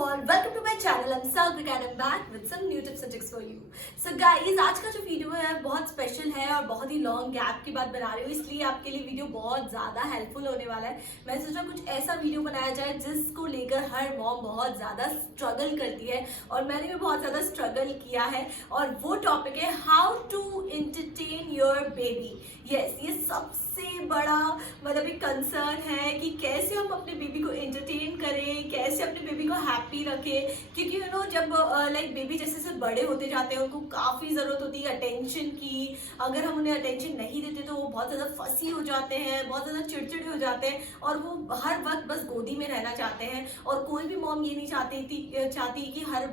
all, welcome to my channel. I'm Salvik and I'm back with some new tips and tricks for you. So guys, आज का जो video है बहुत special है और बहुत ही लॉन्ग गैप के बाद बना रही हूँ, इसलिए आपके लिए वीडियो बहुत ज़्यादा हेल्पफुल होने वाला है। मैं सोचा कुछ ऐसा वीडियो बनाया जाए जिसको लेकर हर मॉम बहुत ज़्यादा स्ट्रगल करती है और मैंने भी बहुत ज़्यादा स्ट्रगल किया है और वो टॉपिक है how to entertain your baby. Yes, ये सबसे बड़ा मतलब एक कंसर्न है कि कैसे हम अपने बेबी को एंटरटेन करें, कैसे अपने बेबी को हैप्पी रखें, क्योंकि यू नो जब लाइक बेबी जैसे जैसे बड़े होते जाते हैं उनको काफ़ी ज़रूरत होती है अटेंशन की। अगर हम उन्हें अटेंशन नहीं देते तो वो बहुत ज़्यादा फसी हो जाते हैं, बहुत ज़्यादा चिड़चिड़े हो जाते हैं और वो हर वक्त बस गोदी में रहना चाहते हैं। और कोई भी मॉम ये नहीं चाहती कि हर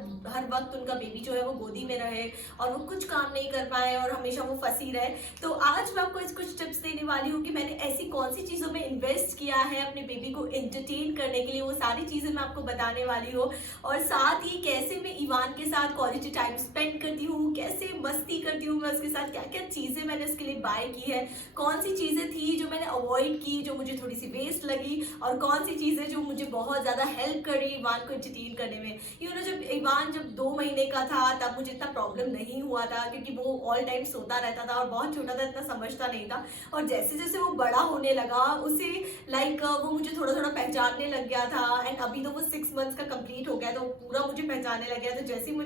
वक्त उनका बेबी जो है वो गोदी में रहे और वो कुछ काम नहीं कर पाए और हमेशा वो फंसी रहे। तो आज मैं आपको कुछ टिप्स देने वाली हूँ कि मैंने ऐसी कौन सी चीज़ों में इन्वेस्ट किया है अपने बेबी को एंटरटेन करने के लिए, वो सारी चीज़ें मैं आपको बताने वाली हूँ। और साथ ही कैसे मैं इवान के साथ क्वालिटी टाइम स्पेंड करती हूँ, कैसे मस्ती करती हूँ मैं उसके साथ, क्या क्या चीज़ें मैंने उसके लिए बाय की है, कौन सी चीज़ें थी जो मैंने अवॉइड की जो मुझे थोड़ी सी वेस्ट लगी और कौन सी चीज़ें जो मुझे बहुत ज़्यादा हेल्प कर रही इवान को एंटरटेन करने में। यू नो जब इवान 2 महीने का था तब मुझे इतना प्रॉब्लम नहीं हुआ था क्योंकि वो ऑल टाइम सोता रहता था और बहुत छोटा था, इतना समझता नहीं था। और जैसे जैसे वो बड़ा होने लगा उसे लाइक वो मुझे थोड़ा थोड़ा पहचानने लग गया था एंड अभी तो वो 6 मंथ्स का कंप्लीट हो गया तो पूरा मुझे पहचानने लग गया। तो जैसे ही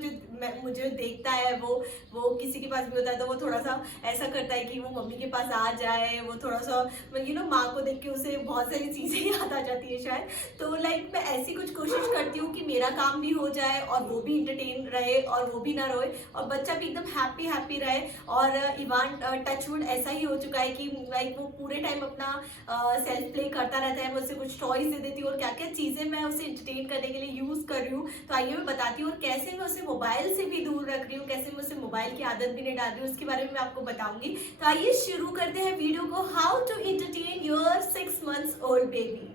मुझे देखता है वो किसी के पास भी होता है तो वो थोड़ा सा ऐसा करता है कि वो मम्मी के पास आ जाए। वो थोड़ा सा यू नो माँ को देख के उसे बहुत सारी चीज़ें याद आ जाती है शायद। तो लाइक मैं ऐसी कुछ कोशिश करती हूँ कि मेरा काम भी हो जाए और वो भी इंटरटेन रहे और वो भी ना रोए और बच्चा भी एकदम हैप्पी रहे। और इवान टचवुड ऐसा ही हो चुका है कि लाइक वो पूरे टाइम अपना सेल्फ प्ले करता रहता है। मैं उसे कुछ टॉयज दे देती हूँ और क्या क्या चीज़ें मैं उसे एंटरटेन करने के लिए यूज़ कर रही हूँ। तो आइए मैं बताती हूँ और कैसे मैं उसे मोबाइल से भी दूर रख रही हूँ, कैसे मैं उसे मोबाइल की आदत भी नहीं डाल रही हूँ, उसके बारे में मैं आपको बताऊंगी। तो आइए शुरू करते हैं वीडियो को, how to entertain your 6 months old baby.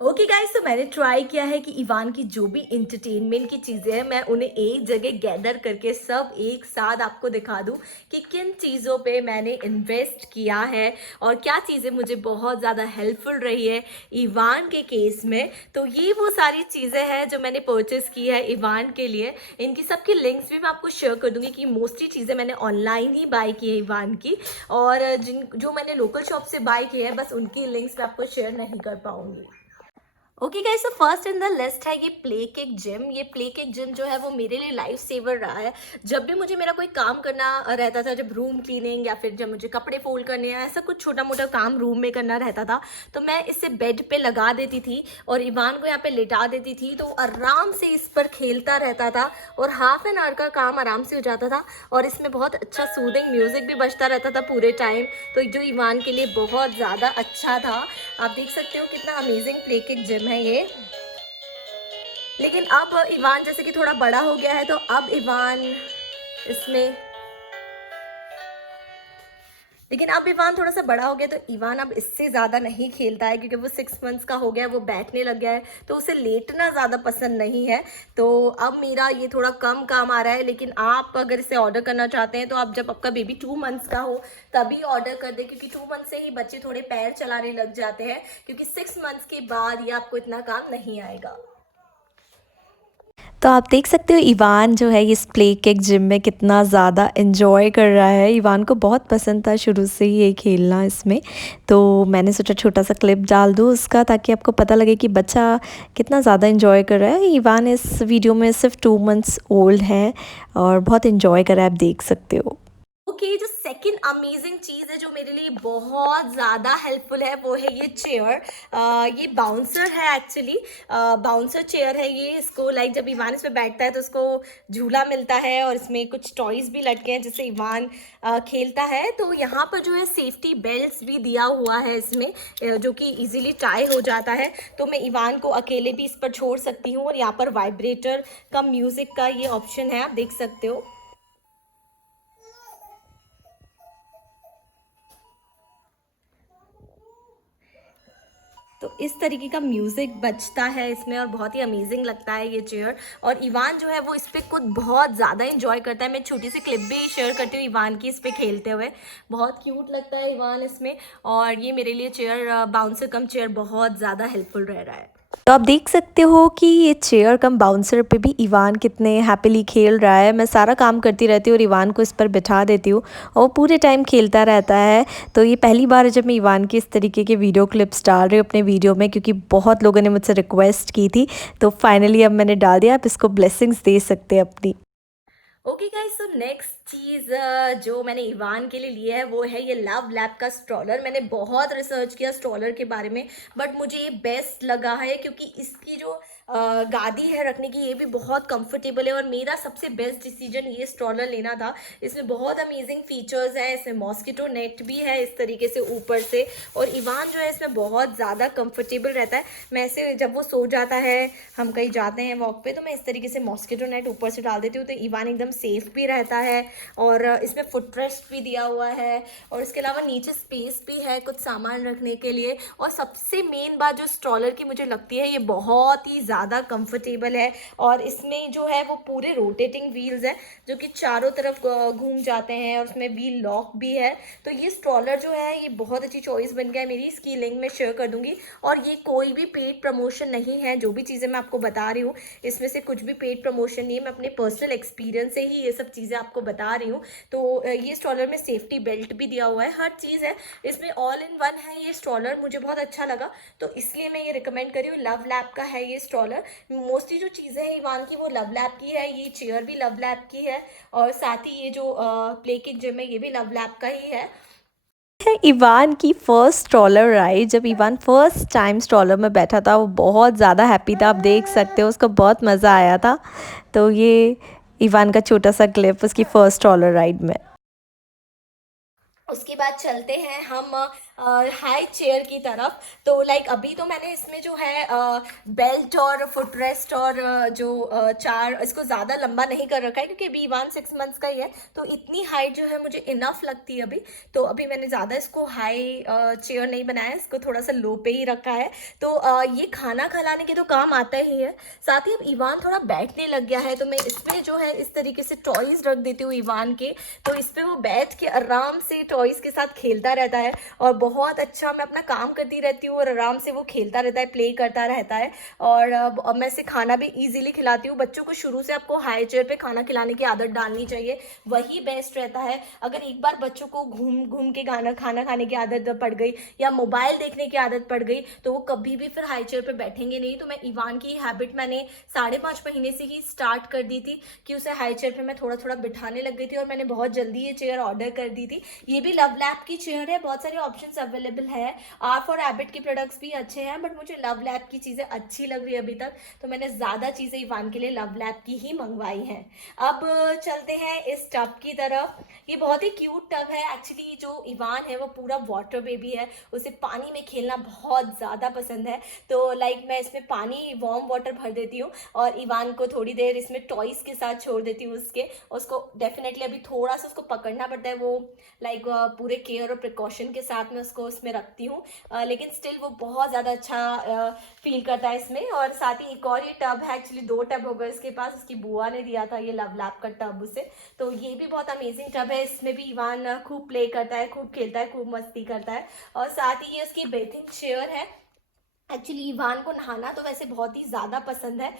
Okay guys, तो मैंने ट्राई किया है कि इवान की जो भी इंटरटेनमेंट की चीज़ें हैं मैं उन्हें एक जगह गैदर करके सब एक साथ आपको दिखा दूं कि किन चीज़ों पे मैंने इन्वेस्ट किया है और क्या चीज़ें मुझे बहुत ज़्यादा हेल्पफुल रही है इवान के केस में। तो ये वो सारी चीज़ें हैं जो मैंने परचेस की है इवान के लिए। इनकी सबकी लिंक्स भी मैं आपको शेयर कर दूँगी कि मोस्टली चीज़ें मैंने ऑनलाइन ही बाय की है इवान की, और जो मैंने लोकल शॉप से बाय की है बस उनकी लिंक्स मैं आपको शेयर नहीं कर पाऊँगी। ओके गाइस, तो फर्स्ट इन द लिस्ट है ये प्ले केक जिम। ये प्ले केक जिम जो है वो मेरे लिए लाइफ सेवर रहा है। जब भी मुझे मेरा कोई काम करना रहता था, जब रूम क्लीनिंग या फिर जब मुझे कपड़े फोल्ड करने या ऐसा कुछ छोटा मोटा काम रूम में करना रहता था तो मैं इसे बेड पे लगा देती थी और इवान को यहाँ पे लेटा देती थी तो आराम से इस पर खेलता रहता था और हाफ एन आवर का काम आराम से हो जाता था। और इसमें बहुत अच्छा सूदिंग म्यूजिक भी बजता रहता था पूरे टाइम, तो जो इवान के लिए बहुत ज़्यादा अच्छा था। आप देख सकते हो कितना अमेजिंग प्ले केक जिम है ये। लेकिन अब इवान जैसे कि थोड़ा बड़ा हो गया है तो अब इवान इसमें लेकिन अब इवान थोड़ा सा बड़ा हो गया तो इवान अब इससे ज़्यादा नहीं खेलता है क्योंकि वो 6 मंथ्स का हो गया है, वो बैठने लग गया है तो उसे लेटना ज़्यादा पसंद नहीं है। तो अब मेरा ये थोड़ा कम काम आ रहा है। लेकिन आप अगर इसे ऑर्डर करना चाहते हैं तो आप जब आपका बेबी 2 मंथ्स का हो तभी ऑर्डर कर दें, क्योंकि 2 मंथ से ही बच्चे थोड़े पैर चलाने लग जाते हैं, क्योंकि 6 मंथ्स के बाद ये आपको इतना काम नहीं आएगा। तो आप देख सकते हो इवान जो है इस प्ले केक जिम में कितना ज़्यादा इन्जॉय कर रहा है। इवान को बहुत पसंद था शुरू से ही ये खेलना इसमें, तो मैंने सोचा छोटा सा क्लिप डाल दूँ उसका ताकि आपको पता लगे कि बच्चा कितना ज़्यादा इन्जॉय कर रहा है। इवान इस वीडियो में सिर्फ 2 मंथ्स ओल्ड है और बहुत इन्जॉय कर रहा है, आप देख सकते हो। ओके, जो सेकंड अमेजिंग चीज़ है जो मेरे लिए बहुत ज़्यादा हेल्पफुल है वो है ये चेयर। ये बाउंसर है एक्चुअली, बाउंसर चेयर है ये। इसको लाइक जब इवान इस पे बैठता है तो उसको झूला मिलता है और इसमें कुछ टॉयज़ भी लटके हैं जिससे इवान खेलता है। तो यहाँ पर जो है सेफ्टी बेल्ट्स भी दिया हुआ है इसमें, जो कि इजीली टाई हो जाता है। तो मैं इवान को अकेले भी इस पर छोड़ सकती हूँ और यहाँ पर वाइब्रेटर का म्यूज़िक का ये ऑप्शन है, आप देख सकते हो। तो इस तरीके का म्यूज़िक बजता है इसमें और बहुत ही अमेजिंग लगता है ये चेयर। और इवान जो है वो इस पर खुद बहुत ज़्यादा इंजॉय करता है। मैं छोटी सी क्लिप भी शेयर करती हूँ इवान की इस पर खेलते हुए, बहुत क्यूट लगता है इवान इसमें। और ये मेरे लिए चेयर बाउंसर कम चेयर बहुत ज़्यादा हेल्पफुल रह रहा है। तो आप देख सकते हो कि ये चेयर कम बाउंसर पे भी इवान कितने हैप्पीली खेल रहा है। मैं सारा काम करती रहती हूँ और इवान को इस पर बिठा देती हूँ और वो पूरे टाइम खेलता रहता है। तो ये पहली बार है जब मैं इवान की इस तरीके के वीडियो क्लिप्स डाल रही हूँ अपने वीडियो में, क्योंकि बहुत लोगों ने मुझसे रिक्वेस्ट की थी। तो फाइनली अब मैंने डाल दिया। आप इसको ब्लेसिंग्स दे सकते हैं अपनी। ओके गाइस, सो नेक्स्ट चीज़ जो मैंने इवान के लिए लिया है वो है ये लव लैब का स्ट्रॉलर। मैंने बहुत रिसर्च किया स्ट्रॉलर के बारे में, बट मुझे ये बेस्ट लगा है क्योंकि इसकी जो गादी है रखने की, ये भी बहुत कंफर्टेबल है और मेरा सबसे बेस्ट डिसीजन ये स्ट्रॉलर लेना था। इसमें बहुत अमेजिंग फीचर्स हैं, इसमें मॉस्किटो नेट भी है इस तरीके से ऊपर से, और इवान जो है इसमें बहुत ज़्यादा कंफर्टेबल रहता है। मैं ऐसे जब वो सो जाता है, हम कहीं जाते हैं वॉक पे, तो मैं इस तरीके से मॉस्किटो नेट ऊपर से डाल देती हूँ, तो इवान एकदम सेफ भी रहता है। और इसमें फुट रेस्ट भी दिया हुआ है, और इसके अलावा नीचे स्पेस भी है कुछ सामान रखने के लिए। और सबसे मेन बात जो स्ट्रॉलर की मुझे लगती है, ये बहुत ही ज़्यादा कंफर्टेबल है। और इसमें जो है वो पूरे रोटेटिंग व्हील्स हैं जो कि चारों तरफ घूम जाते हैं, और उसमें व्हील लॉक भी है। तो ये स्ट्रॉलर जो है ये बहुत अच्छी चॉइस बन गया है मेरी। इसकी लिंक मैं शेयर कर दूंगी। और ये कोई भी पेड प्रमोशन नहीं है, जो भी चीज़ें मैं आपको बता रही हूँ इसमें से कुछ भी पेड प्रमोशन नहीं है। मैं अपने पर्सनल एक्सपीरियंस से ही ये सब चीज़ें आपको बता रही हूँ। तो ये स्ट्रॉलर में सेफ्टी बेल्ट भी दिया हुआ है, हर चीज़ है इसमें, ऑल इन वन है ये स्ट्रॉलर। मुझे बहुत अच्छा लगा, तो इसलिए मैं ये रिकमेंड कर रही हूँ। लव लैब का है ये स्ट्रॉलर। मोस्टली जो चीज़ें हैं इवान की वो लव लैब की है, ये चेयर भी लव लैब की है, और साथ ही ये जो प्ले किक जिम है ये भी लव लैब का ही है। है इवान की फर्स्ट स्ट्रॉलर राइड। जब इवान फर्स्ट टाइम स्ट्रॉलर में बैठा था वो बहुत ज़्यादा हैप्पी था। आप देख सकते हो उसको बहुत मज़ा आया था। तो ये इवान का छोटा सा क्लिप उसकी फर्स्ट स्ट्रॉलर राइड में। उसके बाद चलते हैं हम हाई चेयर की तरफ। तो लाइक अभी तो मैंने इसमें जो है बेल्ट और फुट रेस्ट और चार, इसको ज़्यादा लंबा नहीं कर रखा है क्योंकि अभी 1 6 मंथ्स का ही है, तो इतनी हाइट जो है मुझे इनफ लगती है अभी। तो अभी मैंने ज़्यादा इसको हाई चेयर नहीं बनाया, इसको थोड़ा सा लो पे ही रखा है। तो ये खाना खिलाने के तो काम आता ही है, साथ ही अब इवान थोड़ा बैठने लग गया है, तो मैं इसमें जो है इस तरीके से टॉयज़ रख देती हूँ इवान के। तो इस पर वो बैठ के आराम से टॉयज़ के साथ खेलता रहता है, और बहुत अच्छा, मैं अपना काम करती रहती हूँ और आराम से वो खेलता रहता है, प्ले करता रहता है। और अब मैं इसे खाना भी इजीली खिलाती हूँ। बच्चों को शुरू से आपको हाई चेयर पे खाना खिलाने की आदत डालनी चाहिए, वही बेस्ट रहता है। अगर एक बार बच्चों को घूम घूम के खाना खाने की आदत पड़ गई या मोबाइल देखने की आदत पड़ गई, तो वो कभी भी फिर हाई चेयर पे बैठेंगे नहीं। तो मैं इवान की हैबिट मैंने 5.5 महीने से ही स्टार्ट कर दी थी कि उसे हाई चेयर पे मैं थोड़ा थोड़ा बिठाने लग गई थी, और मैंने बहुत जल्दी ये चेयर ऑर्डर कर दी थी। ये भी लव लैब की चेयर है, बहुत सारे ऑप्शंस अवेलेबल है। आर फॉर रैबिट के प्रोडक्ट्स भी अच्छे हैं, बट मुझे लव लैब की चीज़ें अच्छी लग रही है अभी तक, तो मैंने ज़्यादा चीज़ें इवान के लिए लव लैब की ही मंगवाई हैं। अब चलते हैं इस टब की तरफ। ये बहुत ही क्यूट टब है एक्चुअली। जो इवान है वो पूरा वाटर बेबी है, उसे पानी में खेलना बहुत ज़्यादा पसंद है। तो लाइक मैं इसमें पानी वार्म वाटर भर देती हूँ और इवान को थोड़ी देर इसमें टॉयज़ के साथ छोड़ देती हूँ उसको डेफिनेटली अभी थोड़ा सा उसको पकड़ना पड़ता है, वो लाइक पूरे केयर और प्रिकॉशन के साथ में उसको उसमें रखती हूँ, लेकिन स्टिल वो बहुत ज़्यादा अच्छा फील करता है इसमें। और साथ ही एक और ये टब है, एक्चुअली 2 टब हो गए इसके पास, उसकी बुआ ने दिया था ये लव लैब का टब उसे। तो ये भी बहुत अमेजिंग टब है, इसमें भी इवान खूब प्ले करता है, खूब खेलता है, खूब मस्ती करता है। और साथ ही ये उसकी बेथिंग चेयर है। एक्चुअली इवान को नहाना तो वैसे बहुत ही ज़्यादा पसंद है,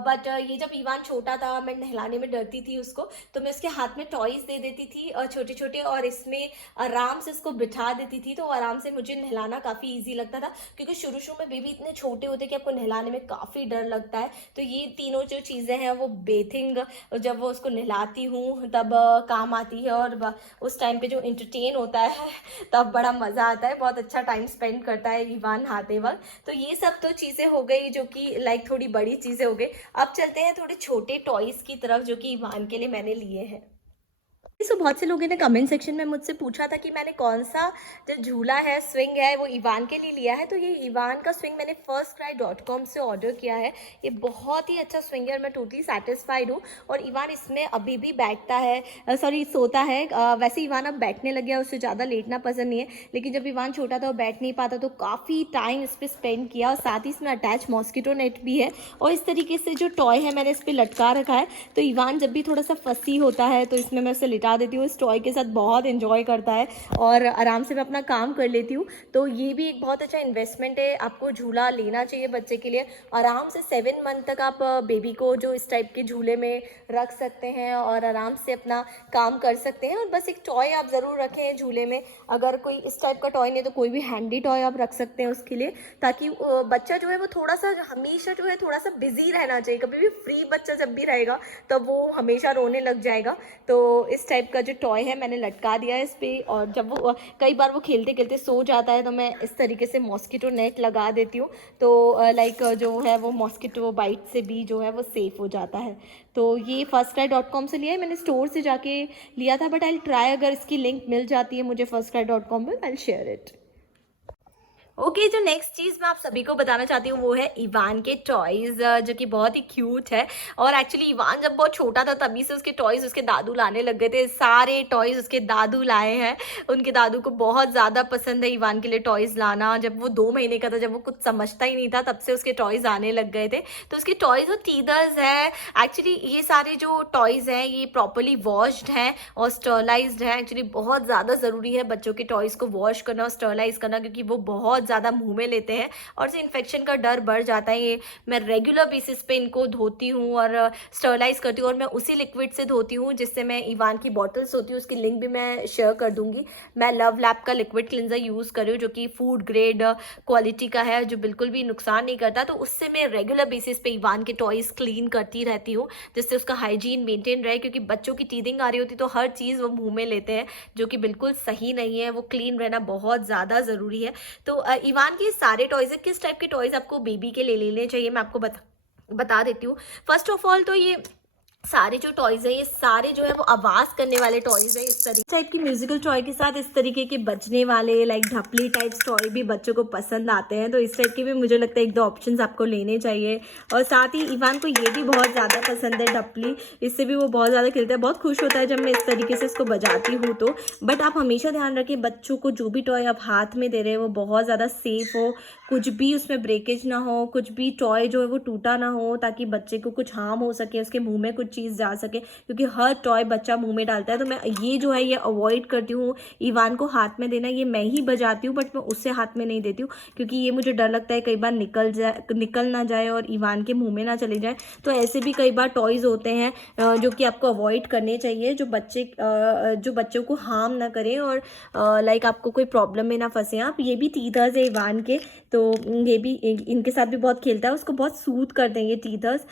बट ये जब इवान छोटा था मैं नहलाने में डरती थी उसको, तो मैं उसके हाथ में टॉयज़ दे देती थी छोटे छोटे, और इसमें आराम से उसको बिठा देती थी, तो आराम से मुझे नहलाना काफ़ी इजी लगता था, क्योंकि शुरू शुरू में बेबी इतने छोटे होते कि आपको नहलाने में काफ़ी डर लगता है। तो ये तीनों जो चीज़ें हैं वो बेथिंग, जब वो उसको नहलाती हूँ तब काम आती है, और उस टाइम पे जो इंटरटेन होता है तब बड़ा मज़ा आता है, बहुत अच्छा टाइम स्पेंड करता है इवान नहाते वक्त। तो ये सब तो चीज़ें हो गई जो कि लाइक थोड़ी बड़ी चीज़ें हो गई। अब चलते हैं थोड़े छोटे टॉयज़ की तरफ जो कि इवान के लिए मैंने लिए हैं। बहुत से लोगों ने कमेंट सेक्शन में मुझसे पूछा था कि मैंने कौन सा जो झूला है, स्विंग है, वो इवान के लिए लिया है। तो ये इवान का स्विंग मैंने firstcry.com से ऑर्डर किया है। ये बहुत ही अच्छा स्विंग है और मैं टोटली सेटिस्फाइड हूँ। और इवान इसमें अभी भी बैठता है, सोता है। वैसे इवान अब बैठने लग गया, उससे ज़्यादा लेटना पसंद नहीं है, लेकिन जब इवान छोटा था वो बैठ नहीं पाता, तो काफ़ी टाइम इस पर स्पेंड किया। और साथ ही इसमें अटैच मॉस्किटो नेट भी है, और इस तरीके से जो टॉय है मैंने इस पर लटका रखा है। तो इवान जब भी थोड़ा सा फसी होता है तो इसमें मैं उसे लिटा देती हूँ, इस टॉय के साथ बहुत एंजॉय करता है और आराम से मैं अपना काम कर लेती हूँ। तो ये भी एक बहुत अच्छा इन्वेस्टमेंट है, आपको झूला लेना चाहिए बच्चे के लिए। आराम से 7 मंथ तक आप बेबी को जो इस टाइप के झूले में रख सकते हैं और आराम से अपना काम कर सकते हैं। और बस एक टॉय आप ज़रूर रखें झूले में, अगर कोई इस टाइप का टॉय नहीं तो कोई भी हैंडी टॉय आप रख सकते हैं उसके लिए, ताकि बच्चा जो है वो थोड़ा सा हमेशा जो है थोड़ा सा बिजी रहना चाहिए। कभी भी फ्री बच्चा जब भी रहेगा तब वो हमेशा रोने लग जाएगा। तो इस टाइप का जो टॉय है मैंने लटका दिया है इस पर, और जब वो कई बार वो खेलते खेलते सो जाता है तो मैं इस तरीके से मॉस्किटो नेट लगा देती हूँ, तो लाइक जो है वो मॉस्किटो बाइट से भी जो है वो सेफ़ हो जाता है। तो ये firstcry.com से लिया है, मैंने स्टोर से जाके लिया था, बट आई ट्राई, अगर इसकी लिंक मिल जाती है मुझे firstcry.com पर, आई शेयर इट। ओके जो नेक्स्ट चीज़ मैं आप सभी को बताना चाहती हूँ वो है इवान के टॉयज़, जो कि बहुत ही क्यूट है। और एक्चुअली इवान जब बहुत छोटा था तभी से उसके टॉयज़ उसके दादू लाने लग गए थे, सारे टॉयज़ उसके दादू लाए हैं। उनके दादू को बहुत ज़्यादा पसंद है इवान के लिए टॉयज़ लाना। जब वो 2 महीने का था, जब वो कुछ समझता ही नहीं था, तब से उसके टॉयज़ आने लग गए थे। तो उसके टॉयज़ और टीदर्स है। एक्चुअली ये सारे जो टॉयज़ हैं ये प्रॉपरली वॉश्ड हैं और स्टरलाइज्ड हैं। एक्चुअली बहुत ज़्यादा ज़रूरी है बच्चों के टॉयज़ को वॉश करना और स्टरलाइज करना, क्योंकि वो बहुत ज़्यादा मुंह में लेते हैं और से इन्फेक्शन का डर बढ़ जाता है। ये मैं रेगुलर बेसिस पे इनको धोती हूँ और स्टरलाइज करती हूँ, और मैं उसी लिक्विड से धोती हूँ जिससे मैं इवान की बॉटल्स होती हूँ, उसकी लिंक भी मैं शेयर कर दूंगी। मैं लव लैब का लिक्विड क्लिनजर यूज़ कर रही हूँ जो कि फूड ग्रेड क्वालिटी का है, जो बिल्कुल भी नुकसान नहीं करता। तो उससे मैं रेगुलर बेसिस पे इवान के टॉयज़ क्लीन करती रहती हूँ, जिससे उसका हाइजीन मेंटेन रहे, क्योंकि बच्चों की टीथिंग आ रही होती तो हर चीज़ वो मुँह में लेते हैं, जो कि बिल्कुल सही नहीं है। वो क्लीन रहना बहुत ज़्यादा ज़रूरी है। तो इवान के सारे टॉयज़ है, किस टाइप के टॉयज़ आपको बेबी के लिए लेने चाहिए मैं आपको बता देती हूँ। फर्स्ट ऑफ ऑल तो ये सारे जो टॉयज़ है ये सारे जो है वो आवाज़ करने वाले टॉयज़ है। इस तरीके टाइप की म्यूजिकल टॉय के साथ इस तरीके के बजने वाले लाइक ढपली टाइप्स टॉय भी बच्चों को पसंद आते हैं, तो इस टाइप के भी मुझे लगता है 1-2 ऑप्शंस आपको लेने चाहिए। और साथ ही इवान को ये भी बहुत ज़्यादा पसंद है ढपली, इससे भी वो बहुत ज़्यादा खेलता है, बहुत खुश होता है जब मैं इस तरीके से इसको बजाती हूँ। तो बट आप हमेशा ध्यान रखें बच्चों को जो भी टॉय आप हाथ में दे रहे हैं वो बहुत ज़्यादा सेफ़ हो, कुछ भी उसमें ब्रेकेज ना हो, कुछ भी टॉय जो है वो टूटा ना हो, ताकि बच्चे को कुछ हार्म हो सके, उसके मुंह में कुछ चीज़ जा सके, क्योंकि हर टॉय बच्चा मुंह में डालता है। तो मैं ये जो है ये अवॉइड करती हूँ इवान को हाथ में देना। ये मैं ही बजाती हूँ बट मैं उससे हाथ में नहीं देती हूँ, क्योंकि ये मुझे डर लगता है कई बार निकल ना जाए और इवान के मुँह में ना चले जाए। तो ऐसे भी कई बार टॉयज़ होते हैं जो कि आपको अवॉइड करने चाहिए, जो बच्चों को हार्म ना करें और लाइक आपको कोई प्रॉब्लम में ना फंसे आप। ये भी टीथर्स है इवान के, तो ये भी इनके साथ भी बहुत खेलता है, उसको बहुत सूद करते हैं ये टीथर्स।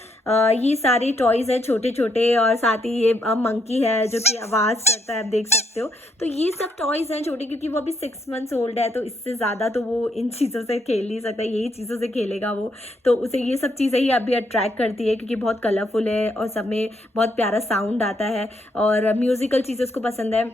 ये सारे टॉयज़ हैं छोटे छोटे, और साथ ही ये मंकी है जो कि आवाज़ करता है, आप देख सकते हो। तो ये सब टॉयज़ हैं छोटे, क्योंकि वो अभी 6 मंथ्स ओल्ड है, तो इससे ज़्यादा तो वो इन चीज़ों से खेल नहीं सकता, यही चीज़ों से खेलेगा वो। तो उसे ये सब चीज़ें ही अभी अट्रैक्ट करती है, क्योंकि बहुत कलरफुल है और सब में बहुत प्यारा साउंड आता है और म्यूज़िकल चीज़ें उसको पसंद है।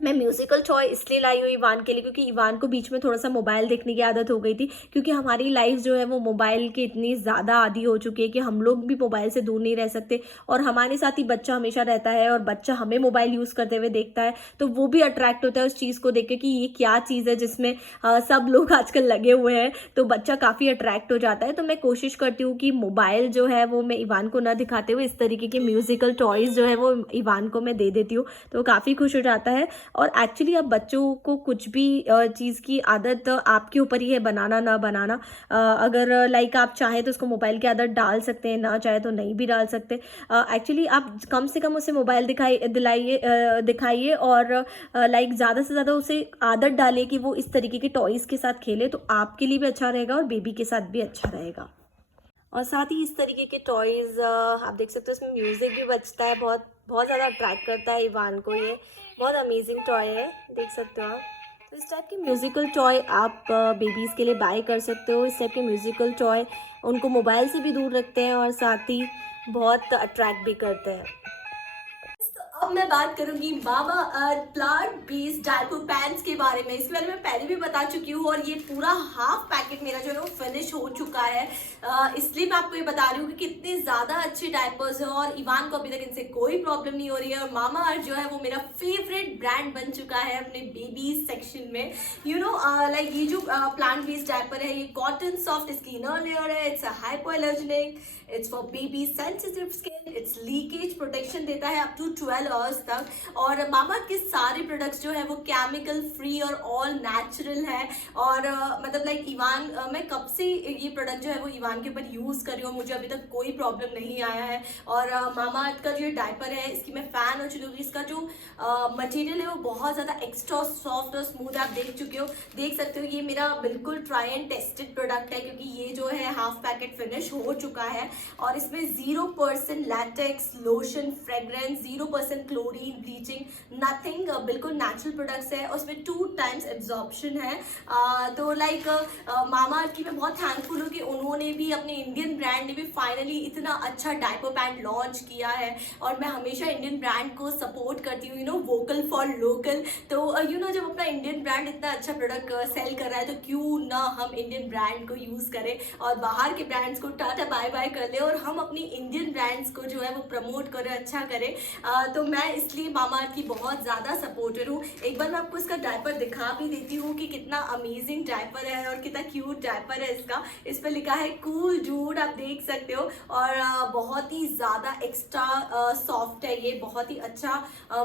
मैं म्यूज़िकल टॉय इसलिए लाई हूँ इवान के लिए, क्योंकि इवान को बीच में थोड़ा सा मोबाइल देखने की आदत हो गई थी, क्योंकि हमारी लाइफ जो है वो मोबाइल के इतनी ज़्यादा आदी हो चुकी है कि हम लोग भी मोबाइल से दूर नहीं रह सकते, और हमारे साथ ही बच्चा हमेशा रहता है और बच्चा हमें मोबाइल यूज़ करते हुए देखता है, तो वो भी अट्रैक्ट होता है उस चीज़ को देख के कि ये क्या चीज़ है जिसमें सब लोग आजकल लगे हुए हैं, तो बच्चा काफ़ी अट्रैक्ट हो जाता है। तो मैं कोशिश करती हूँ कि मोबाइल जो है वो मैं इवान को ना दिखाते हुए इस तरीके के म्यूज़िकल टॉयज़ जो है वो इवान को मैं दे देती हूँ, तो वो काफ़ी खुश हो जाता है। और एक्चुअली अब बच्चों को कुछ भी चीज़ की आदत आपके ऊपर ही है, बनाना ना बनाना। अगर लाइक आप चाहें तो उसको मोबाइल की आदत डाल सकते हैं, ना चाहे तो नहीं भी डाल सकते। एक्चुअली आप कम से कम उसे मोबाइल दिखाइए और लाइक ज़्यादा से ज़्यादा उसे आदत डालिए कि वो इस तरीके के टॉयज़ के साथ खेले, तो आपके लिए भी अच्छा रहेगा और बेबी के साथ भी अच्छा रहेगा। और साथ ही इस तरीके के टॉयज़ आप देख सकते हो, इसमें म्यूज़िक भी बजता है, बहुत बहुत ज़्यादा अट्रैक्ट करता है इवान को। ये बहुत अमेजिंग टॉय है, देख सकते हो आप। तो इस टाइप के म्यूज़िकल टॉय आप बेबीज़ के लिए बाय कर सकते हो। इस टाइप के म्यूज़िकल टॉय उनको मोबाइल से भी दूर रखते हैं और साथ ही बहुत अट्रैक्ट भी करते हैं। अब मैं बात करूंगी मामा अर्थ प्लांट बेस्ड डायपर पैंट्स के बारे में। इसके बारे में पहले भी बता चुकी हूँ और ये पूरा हाफ पैकेट मेरा जो है वो फिनिश हो चुका है, इसलिए मैं आपको ये बता रही हूँ कि कितने ज़्यादा अच्छे डायपर्स हैं और इवान को अभी तक इनसे कोई प्रॉब्लम नहीं हो रही है। और मामा अर्थ जो है वो मेरा फेवरेट ब्रांड बन चुका है अपने बेबीज सेक्शन में। लाइक ये जो प्लांट बेस्ड डायपर है ये कॉटन सॉफ्ट इसकी इनर लेयर है, it's a hypoallergenic, it's for baby sensitive skin, it's leakage protection देता है अप टू 12 12 आवर्स तक। और मामा के सारे प्रोडक्ट्स जो है वो केमिकल फ्री और ऑल नेचुरल है। और मतलब लाइक इवान मैं कब से ये प्रोडक्ट जो है वो इवान के ऊपर यूज़ कर रही हूँ, मुझे अभी तक कोई प्रॉब्लम नहीं आया है। और मामा का जो डायपर है इसकी मैं फ़ैन हो चुकी हूँ। इसका जो मटेरियल है वो बहुत ज़्यादा एक्स्ट्रा सॉफ्ट और स्मूथ, आप देख सकते हो। ये मेरा बिल्कुल ट्राई एंड टेस्टेड प्रोडक्ट है, क्योंकि ये जो है हाफ पैकेट फिनिश हो चुका है। और इसमें 0% latex, lotion, fragrance, 0% chlorine, bleaching, nothing, बिल्कुल नेचुरल प्रोडक्ट्स है। और उसमें 2 टाइम्स एब्जॉर्प्शन है। तो लाइक मामा की मैं बहुत थैंकफुल हूँ कि उन्होंने भी, अपने इंडियन ब्रांड ने भी फाइनली इतना अच्छा डायपर पैड लॉन्च किया है। और मैं हमेशा इंडियन ब्रांड को सपोर्ट करती हूँ, वोकल फॉर लोकल। तो जब अपना इंडियन ब्रांड इतना अच्छा प्रोडक्ट सेल कर रहा है तो क्यों ना हम इंडियन ब्रांड को यूज़ करें और बाहर के ब्रांड्स को टाटा बाय बाय कर ले, और हम अपनी इंडियन ब्रांड्स को जो है वो प्रमोट करें, अच्छा करें। तो मैं इसलिए मामा की बहुत ज़्यादा सपोर्टर हूँ। एक बार मैं आपको इसका डायपर दिखा भी देती हूँ कि कितना अमेजिंग डायपर है और कितना क्यूट डायपर है इसका। इस पर लिखा है कूल डूड, आप देख सकते हो। और बहुत ही ज़्यादा एक्स्ट्रा सॉफ्ट है ये, बहुत ही अच्छा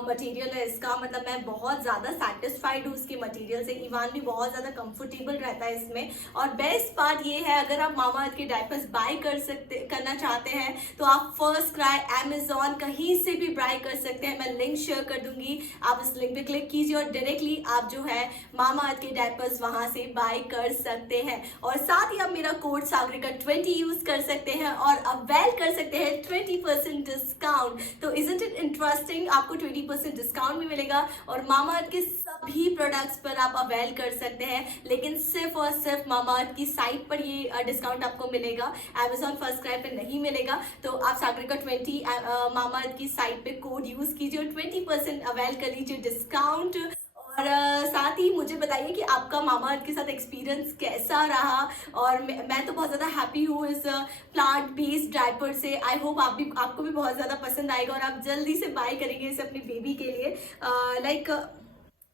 मटेरियल है इसका। मतलब मैं बहुत ज़्यादा सेटिस्फाइड हूँ उसके मटेरियल से। इवान भी बहुत ज़्यादा कंफर्टेबल रहता है इसमें। और बेस्ट पार्ट ये है, अगर आप मामा के डायपर्स बाय करना चाहते हैं तो आप फर्स्ट क्राई, अमेजॉन, कहीं से भी बाय कर सकते हैं। मैं लिंक शेयर कर दूंगी, आप इस लिंक पे क्लिक कीजिए और डायरेक्टली आप जो है मामा के डायपर्स वहाँ से बाय कर सकते हैं। और साथ ही आप मेरा कोड सागरिका20 यूज़ कर सकते हैं और अवेल कर सकते हैं 20% डिस्काउंट। तो इजंट इट इंटरेस्टिंग, आपको 20% डिस्काउंट भी मिलेगा और मामा के सभी प्रोडक्ट्स पर आप अवेल कर सकते हैं। लेकिन सिर्फ और सिर्फ मामा की साइट पर ये डिस्काउंट आपको मिलेगा, अमेजॉन फर्स्ट क्राई पे नहीं मिलेगा। तो आप सागरिका20 मामा की साइट पे कोड यूज़ कीजिए और 20% अवेल कर लीजिए डिस्काउंट। और साथ ही मुझे बताइए कि आपका मामा के साथ एक्सपीरियंस कैसा रहा। और मैं तो बहुत ज़्यादा हैप्पी हूँ इस प्लांट बेस्ड डायपर से। आई होप आपको भी बहुत ज़्यादा पसंद आएगा और आप जल्दी से बाय करेंगे इसे अपनी बेबी के लिए।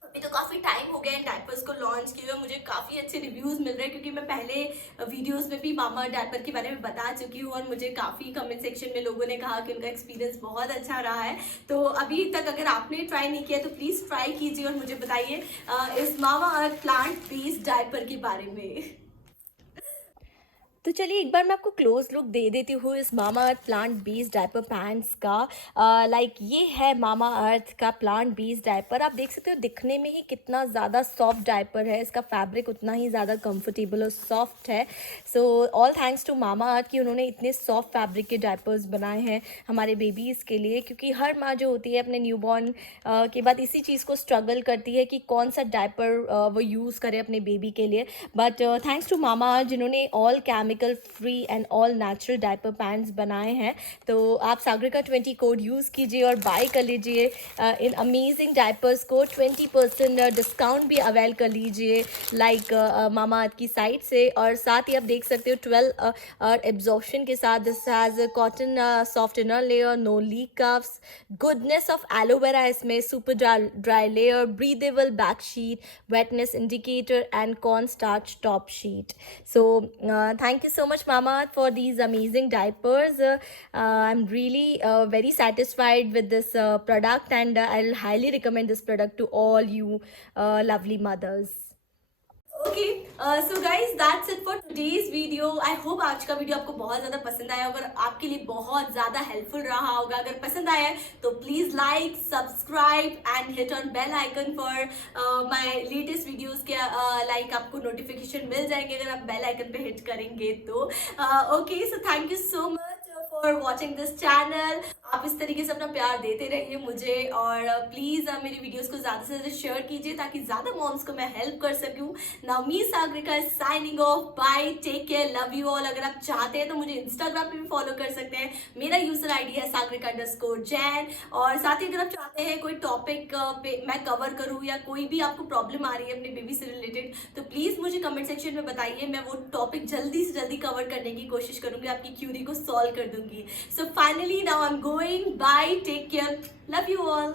अभी तो काफ़ी टाइम हो गया इन डायपर्स को लॉन्च किए हुए, मुझे काफ़ी अच्छे रिव्यूज़ मिल रहे हैं, क्योंकि मैं पहले वीडियोस में भी मामा डायपर के बारे में बता चुकी हूँ और मुझे काफ़ी कमेंट सेक्शन में लोगों ने कहा कि उनका एक्सपीरियंस बहुत अच्छा रहा है। तो अभी तक अगर आपने ट्राई नहीं किया तो प्लीज़ ट्राई कीजिए और मुझे बताइए इस मामा अर्थ प्लांट बेस्ड डायपर के बारे में। तो चलिए एक बार मैं आपको क्लोज लुक दे देती हूँ इस मामा अर्थ प्लांट बेस्ड डायपर पैंट्स का। लाइक ये है मामा अर्थ का प्लांट बेस्ड डायपर। आप देख सकते हो दिखने में ही कितना ज़्यादा सॉफ्ट डायपर है, इसका फैब्रिक उतना ही ज़्यादा कंफर्टेबल और सॉफ्ट है। सो ऑल थैंक्स टू मामा अर्थ कि उन्होंने इतने सॉफ्ट फैब्रिक के डायपर्स बनाए हैं हमारे बेबीज़ के लिए, क्योंकि हर माँ जो होती है अपने न्यूबॉर्न के बाद इसी चीज़ को स्ट्रगल करती है कि कौन सा डायपर वो यूज़ करे अपने बेबी के लिए। बट थैंक्स टू मामा अर्थ जिन्होंने all chemical free and all natural diaper pants बनाए हैं। तो आप सागरिका20 कोड यूज़ कीजिए और बाय कर लीजिए इन अमेजिंग डायपर्स को। 20% डिस्काउंट भी अवेल कर लीजिए लाइक मामा अर्थ की साइट से। और साथ ही आप देख सकते हो 12 एब्जॉर्प्शन के साथ। This has cotton soft inner layer, no leak cuffs, goodness of aloe vera इसमें, super dry layer, breathable back sheet, wetness indicator and corn starch top sheet. So thank you so much mama for these amazing diapers. I'm really very satisfied with this product, and I'll highly recommend this product to all you lovely mothers. Okay so guys that's it for today's video. I hope आज का video आपको बहुत ज़्यादा पसंद आया होगा, आपके लिए बहुत ज़्यादा हेल्पफुल रहा होगा। अगर पसंद आया है तो please like, subscribe and hit on bell icon for my latest videos के लाइक आपको नोटिफिकेशन मिल जाएंगे अगर आप बेल आइकन पे हिट करेंगे तो। Okay so thank you so much for watching this channel. आप इस तरीके से अपना प्यार देते रहिए मुझे, और प्लीज़ मेरी वीडियोस को ज़्यादा से ज़्यादा शेयर कीजिए ताकि ज़्यादा मॉम्स को मैं हेल्प कर सकूँ। Now me Sagarika signing off, bye, take care, love you all. अगर आप चाहते हैं तो मुझे इंस्टाग्राम पे भी फॉलो कर सकते हैं, मेरा यूजर आईडी है sagrika_jain। और साथ ही अगर आप चाहते हैं कोई टॉपिक पे मैं कवर करूँ या कोई भी आपको प्रॉब्लम आ रही है अपने बेबी से रिलेटेड तो प्लीज़ मुझे कमेंट सेक्शन में बताइए, मैं वो टॉपिक जल्दी से जल्दी कवर करने की कोशिश करूँगी, आपकी क्यूरी को सॉल्व कर दूंगी। So finally now I'm going. Bye. Take care. Love you all.